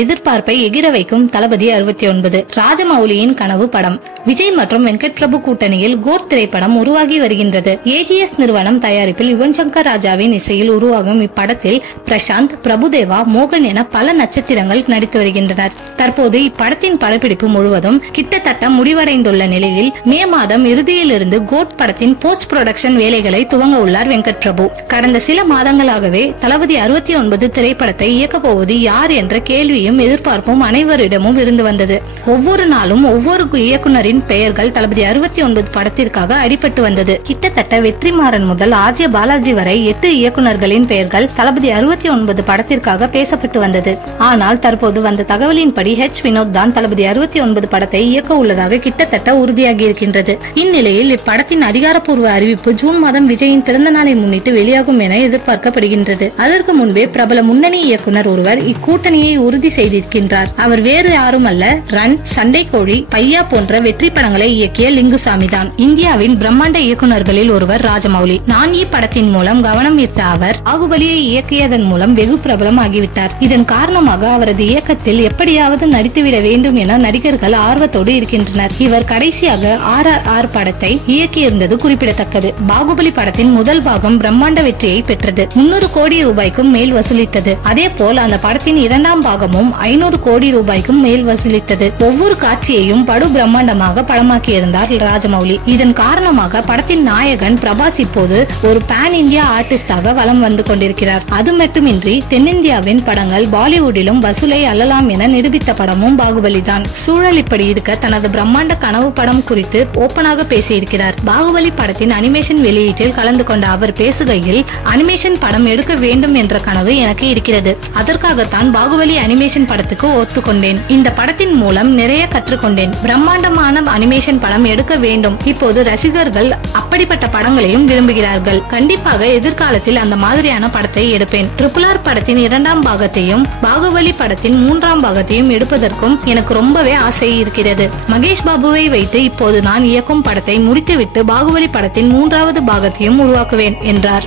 எதிர்பார்ப்பை எகிர வைக்கும் தளபதி 69 ராஜமௌலியின் கனவு படம். விஜய் மற்றும் வெங்கட் பிரபு கூட்டணியில் கோட் திரைப்படம் உருவாகி வருகின்றது. ஏஜிஎஸ் நிறுவனம் தயாரிப்பில் யுவன் சங்கர் ராஜாவின் இசையில் உருவாகும் இப்படத்தில் பிரசாந்த், பிரபுதேவா, மோகன் என பல நட்சத்திரங்கள் நடித்து வருகின்றனர். தற்போது இப்படத்தின் படப்பிடிப்பு முழுவதும் கிட்டத்தட்ட முடிவடைந்துள்ள நிலையில் மே மாதம் இறுதியிலிருந்து கோட் படத்தின் போஸ்ட் புரொடக்ஷன் வேலைகளை துவங்க உள்ளார் வெங்கட் பிரபு. கடந்த சில மாதங்களாகவே தளபதி 69 திரைப்படத்தை இயக்கப் போவது யார் என்ற கேள்வியும் எதிர்பார்ப்பும் அனைவரிடமும் இருந்து வந்தது. ஒவ்வொரு நாளும் ஒவ்வொரு இயக்குனரின் பெயர்கள் தளபதி 69 படத்திற்காக அடிபட்டு வந்தது. கிட்டத்தட்ட வெற்றிமாறன் முதல் ஆர்ஜே பாலாஜி வரை 8 இயக்குனர்களின் பெயர்கள் தளபதி 69 படத்திற்காக பேசப்பட்டு வந்தது. ஆனால் தற்போது வந்த தகவலின்படி வினோத் தான் தளபதி 69 படத்தை இயக்க உள்ளதாக கிட்டத்தட்ட உறுதியாகி இருக்கின்றது. இந்நிலையில் இப்படத்தின் அதிகாரப்பூர்வ அறிவிப்பு ஜூன் மாதம் விஜயின் பிறந்த நாளை முன்னிட்டு வெளியாகும் என எதிர்பார்க்கப்படுகின்றது. அதற்கு முன்பே பிரபல முன்னணி இயக்குனர் ஒருவர் இக்கூட்டணியை உறுதி செய்திருக்கின்றார். அவர் வேறு யாரும் அல்ல, ரன், சண்டை கோழி, பையா போன்ற வெற்றி படங்களை இயக்கிய லிங்குசாமி தான். இந்தியாவின் பிரம்மாண்ட இயக்குனர்களில் ஒருவர் ராஜமௌலி. நான் படத்தின் மூலம் கவனம் ஈர்த்த அவர் பாகுபலியை இயக்கியதன் மூலம் வெகு பிரபலம் ஆகிவிட்டார். இதன் காரணமாக அவரது இயக்கத்தில் எப்படியாவது நடித்துவிட வேண்டும் என நடிகர்கள் ஆர்வத்தோடு இருக்கின்றனர். இவர் கடைசியாக RRR படத்தை இயக்கியிருந்தது குறிப்பிடத்தக்கது. பாகுபலி படத்தின் முதல் பாகம் பிரம்மாண்ட வெற்றியை பெற்றது. 300 கோடி ரூபாய்க்கும் மேல் வசூலித்தது. அதே போல் அந்த படத்தின் இரண்டாம் பாகமும் 500 கோடி ரூபாய்க்கும் மேல் வசூலித்தது. ஒவ்வொரு காட்சியையும் படு பிரம்மாண்டமாக படமாக்கியிருந்தார் ராஜமௌலி. இதன் காரணமாக படத்தின் நாயகன் பிரபாஸ் இப்போது ஒரு பேன் இந்தியா ஆர்டிஸ்டாக வலம் வந்து கொண்டிருக்கிறார். அது மட்டுமின்றி தென்னிந்தியாவின் படங்கள் பாலிவுட்டிலும் வசூலை அள்ளலாம் என நிரூபித்த படமும் பாகுபலி தான். சூழல் இப்படி இருக்க தனது பிரம்மாண்ட கனவு படம் குறித்து ஓப்பனாக பேசியிருக்கிறார். பாகுபலி படத்தின் அனிமேஷன் வெளியீட்டில் கலந்து கொண்ட அவர் பேசுகையில், அனிமேஷன் படம் எடுக்க வேண்டும் என்ற கனவு எனக்கு இருக்கிறது. அதற்காகத்தான் பாகுபலி அனிமேஷன் படத்துக்கு ஒத்துக்கொண்டேன். இந்த படத்தின் மூலம் நிறைய கற்றுக்கொண்டேன். பிரம்மாண்டமான அனிமேஷன் படம் எடுக்க வேண்டும். இப்போது ரசிகர்கள் அப்படிப்பட்ட படங்களையும் விரும்புகிறார்கள். கண்டிப்பாக எதிர்காலத்தில் அந்த மாதிரியான படத்தை எடுப்பேன். RRR படத்தின் இரண்டாம் பாகத்தையும் பாகுபலி படத்தின் 3ஆம் பாகத்தையும் எடுப்பதற்கும் எனக்கு ரொம்பவே ஆசை இருக்கிறது. மகேஷ் பாபுவை வைத்து இப்போது நான் இயக்கும் படத்தை முடித்துவிட்டு பாகுபலி படத்தின் 3வது பாகத்தையும் உருவாக்குவேன் என்றார்.